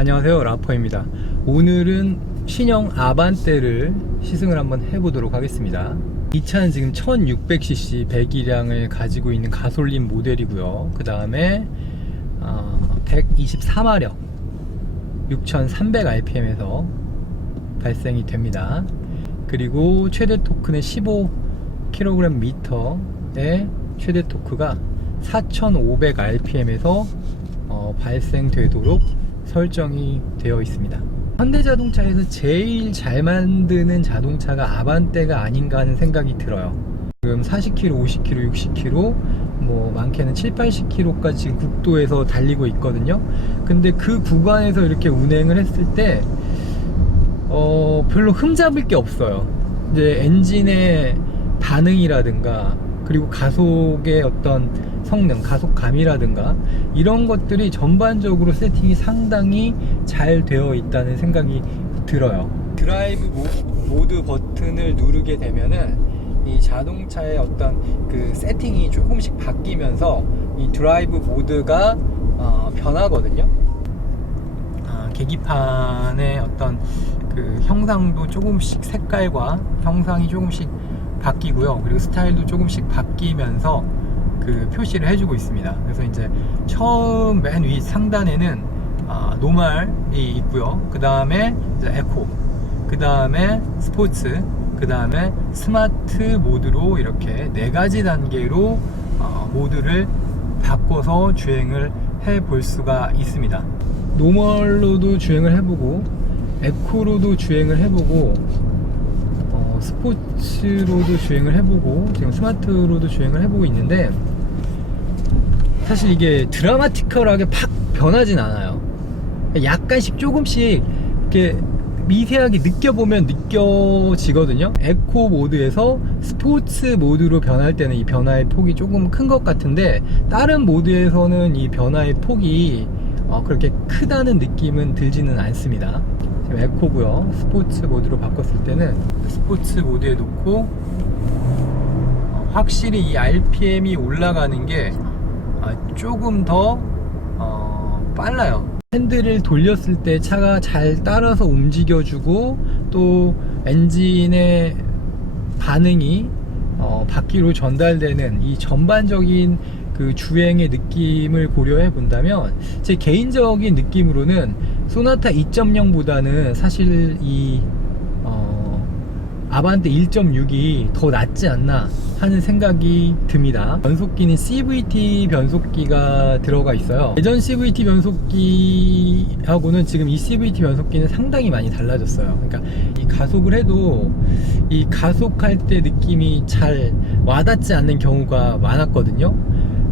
안녕하세요, 라퍼입니다. 오늘은 신형 아반떼를 시승을 한번 해보도록 하겠습니다. 이 차는 지금 1600cc 배기량을 가지고 있는 가솔린 모델이고요. 그 다음에 124마력 6300rpm에서 발생이 됩니다. 그리고 최대 토크는 15kgm의 최대 토크가 4500rpm에서 발생되도록 설정이 되어 있습니다. 현대자동차에서 제일 잘 만드는 자동차가 아반떼가 아닌가 하는 생각이 들어요. 지금 40km, 50km, 60km, 뭐 많게는 7, 80km까지 지금 국도에서 달리고 있거든요. 근데 그 구간에서 이렇게 운행을 했을 때 별로 흠잡을 게 없어요. 이제 엔진의 반응이라든가 그리고 가속의 어떤 성능, 가속감이라든가 이런 것들이 전반적으로 세팅이 상당히 잘 되어 있다는 생각이 들어요. 드라이브 모드 버튼을 누르게 되면은 이 자동차의 어떤 그 세팅이 조금씩 바뀌면서 이 드라이브 모드가 변하거든요. 계기판의 어떤 그 형상도 조금씩 색깔과 형상이 조금씩 바뀌고요. 그리고 스타일도 조금씩 바뀌면서 그 표시를 해주고 있습니다. 그래서 이제 처음 맨 위 상단에는 노멀이 있고요. 그 다음에 에코, 그 다음에 스포츠, 그 다음에 스마트 모드로 이렇게 4가지 단계로 모드를 바꿔서 주행을 해 볼 수가 있습니다. 노멀로도 주행을 해보고 에코로도 주행을 해보고 스포츠로도 주행을 해보고 지금 스마트로도 주행을 해보고 있는데, 사실 이게 드라마티컬하게 팍 변하진 않아요. 약간씩 조금씩 이렇게 미세하게 느껴보면 느껴지거든요. 에코 모드에서 스포츠 모드로 변할 때는 이 변화의 폭이 조금 큰 것 같은데, 다른 모드에서는 이 변화의 폭이 그렇게 크다는 느낌은 들지는 않습니다. 지금 에코고요. 스포츠 모드로 바꿨을 때는 스포츠 모드에 놓고 확실히 이 RPM이 올라가는 게 조금 더 빨라요. 핸들을 돌렸을 때 차가 잘 따라서 움직여주고, 또 엔진의 반응이 바퀴로 전달되는 이 전반적인 그 주행의 느낌을 고려해 본다면, 제 개인적인 느낌으로는 소나타 2.0보다는 사실 이 아반떼 1.6이 더 낫지 않나 하는 생각이 듭니다. 변속기는 CVT 변속기가 들어가 있어요. 예전 CVT 변속기하고는 지금 이 CVT 변속기는 상당히 많이 달라졌어요. 그러니까 이 가속을 해도 이 가속할 때 느낌이 잘 와닿지 않는 경우가 많았거든요.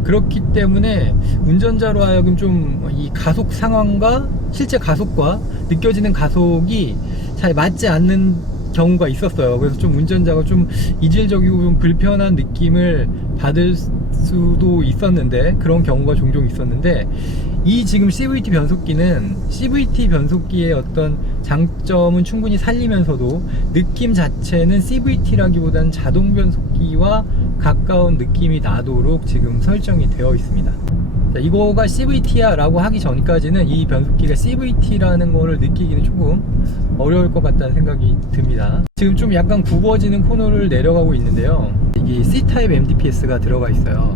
그렇기 때문에 운전자로 하여금 좀 이 가속 상황과 실제 가속과 느껴지는 가속이 잘 맞지 않는 경우가 있었어요. 그래서 좀 운전자가 좀 이질적이고 좀 불편한 느낌을 받을 수도 있었는데, 그런 경우가 종종 있었는데, 이 지금 CVT 변속기는 CVT 변속기의 어떤 장점은 충분히 살리면서도 느낌 자체는 CVT라기보다는 자동 변속기와 가까운 느낌이 나도록 지금 설정이 되어 있습니다. 자, 이거가 CVT야 라고 하기 전까지는 이 변속기가 CVT라는 거를 느끼기는 조금 어려울 것 같다는 생각이 듭니다. 지금 좀 약간 굽어지는 코너를 내려가고 있는데요. 이게 C타입 MDPS가 들어가 있어요.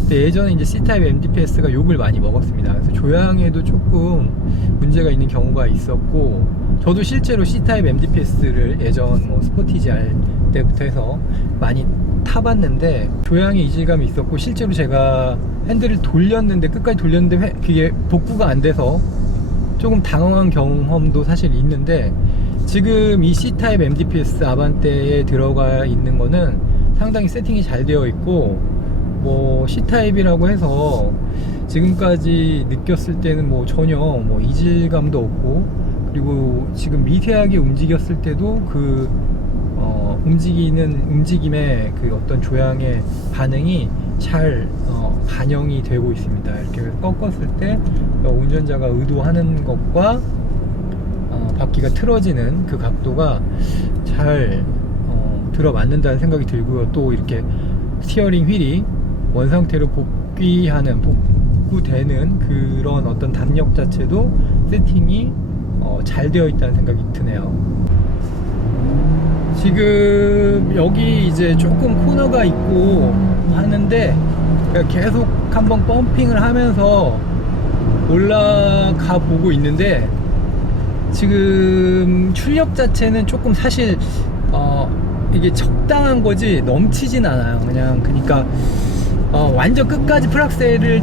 근데 예전에 이제 C타입 MDPS가 욕을 많이 먹었습니다. 그래서 조향에도 조금 문제가 있는 경우가 있었고, 저도 실제로 C타입 MDPS를 예전 뭐 스포티지 R 때부터 해서 많이 타봤는데 조향의 이질감이 있었고, 실제로 제가 핸들을 돌렸는데, 끝까지 돌렸는데 그게 복구가 안 돼서 조금 당황한 경험도 사실 있는데, 지금 이 C타입 MDPS 아반떼에 들어가 있는 거는 상당히 세팅이 잘 되어 있고, 뭐 C타입이라고 해서 지금까지 느꼈을 때는 뭐 전혀 뭐 이질감도 없고, 그리고 지금 미세하게 움직였을 때도 그 움직임의 그 어떤 조향의 반응이 잘 반영이 되고 있습니다. 이렇게 꺾었을 때 운전자가 의도하는 것과 바퀴가 틀어지는 그 각도가 잘 들어맞는다는 생각이 들고요. 또 이렇게 스티어링 휠이 원상태로 복귀하는 되는 그런 어떤 담력 자체도 세팅이 잘 되어 있다는 생각이 드네요. 지금 여기 이제 조금 코너가 있고 하는데 계속 한번 펌핑을 하면서 올라가 보고 있는데, 지금 출력 자체는 조금 사실 이게 적당한 거지 넘치진 않아요. 그러니까 완전 끝까지 풀악셀을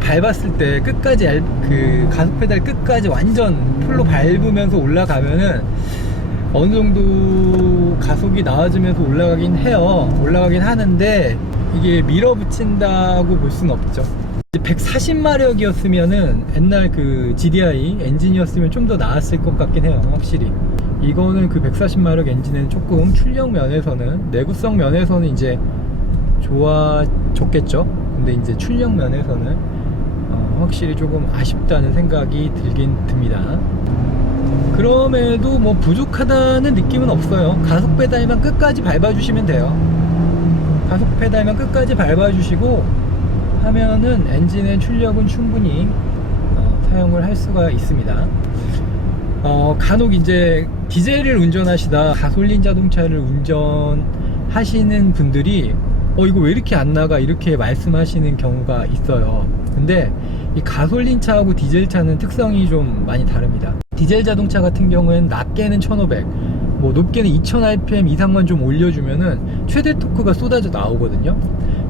밟았을 때 끝까지 그 가속 페달 끝까지 완전 풀로 밟으면서 올라가면은 어느 정도 가속이 나와주면서 올라가긴 하는데, 이게 밀어붙인다고 볼 수는 없죠. 140마력이었으면은 옛날 그 GDI 엔진이었으면 좀 더 나았을 것 같긴 해요. 확실히 이거는 그 140마력 엔진은 조금 출력 면에서는, 내구성 면에서는 이제 좋아졌겠죠. 근데 이제 출력 면에서는 확실히 조금 아쉽다는 생각이 들긴 듭니다. 그럼에도 뭐 부족하다는 느낌은 없어요. 가속 페달만 끝까지 밟아주시면 돼요. 가속 페달만 끝까지 밟아주시고 하면은 엔진의 출력은 충분히 사용을 할 수가 있습니다. 간혹 이제 디젤을 운전하시다 가솔린 자동차를 운전하시는 분들이 이거 왜 이렇게 안 나가, 이렇게 말씀하시는 경우가 있어요. 근데 이 가솔린 차하고 디젤 차는 특성이 좀 많이 다릅니다. 디젤 자동차 같은 경우에는 낮게는 1500, 뭐 높게는 2000rpm 이상만 좀 올려주면은 최대 토크가 쏟아져 나오거든요.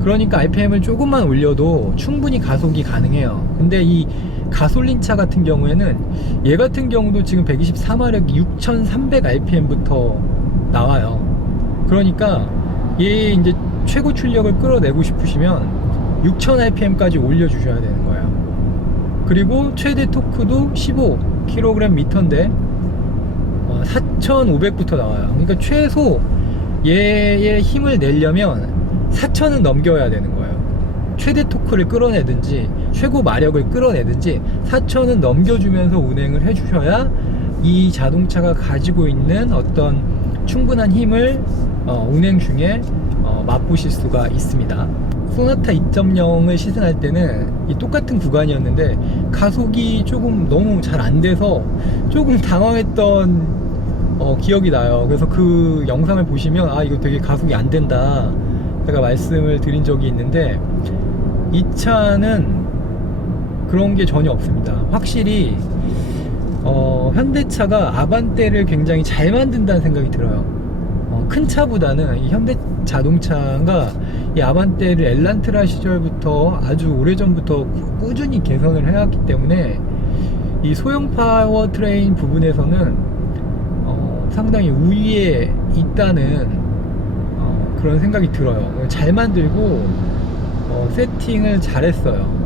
그러니까 RPM을 조금만 올려도 충분히 가속이 가능해요. 근데 이 가솔린 차 같은 경우에는, 얘 같은 경우도 지금 124마력이 6300rpm부터 나와요. 그러니까 얘 이제 최고 출력을 끌어내고 싶으시면 6000rpm까지 올려주셔야 되는 거예요. 그리고 최대 토크도 15kgm인데 4500부터 나와요. 그러니까 최소 얘의 힘을 내려면 4000은 넘겨야 되는 거예요. 최대 토크를 끌어내든지 최고 마력을 끌어내든지 4000은 넘겨주면서 운행을 해주셔야 이 자동차가 가지고 있는 어떤 충분한 힘을 운행 중에 맛보실 수가 있습니다. 소나타 2.0을 시승할 때는 이 똑같은 구간이었는데 가속이 조금 너무 잘 안 돼서 조금 당황했던 기억이 나요. 그래서 그 영상을 보시면 이거 되게 가속이 안 된다 제가 말씀을 드린 적이 있는데, 이 차는 그런 게 전혀 없습니다. 확실히 현대차가 아반떼를 굉장히 잘 만든다는 생각이 들어요. 큰 차보다는 이 현대 자동차가 이 아반떼를 엘란트라 시절부터 아주 오래전부터 꾸준히 개선을 해왔기 때문에 이 소형 파워트레인 부분에서는 상당히 우위에 있다는 그런 생각이 들어요. 잘 만들고 세팅을 잘했어요.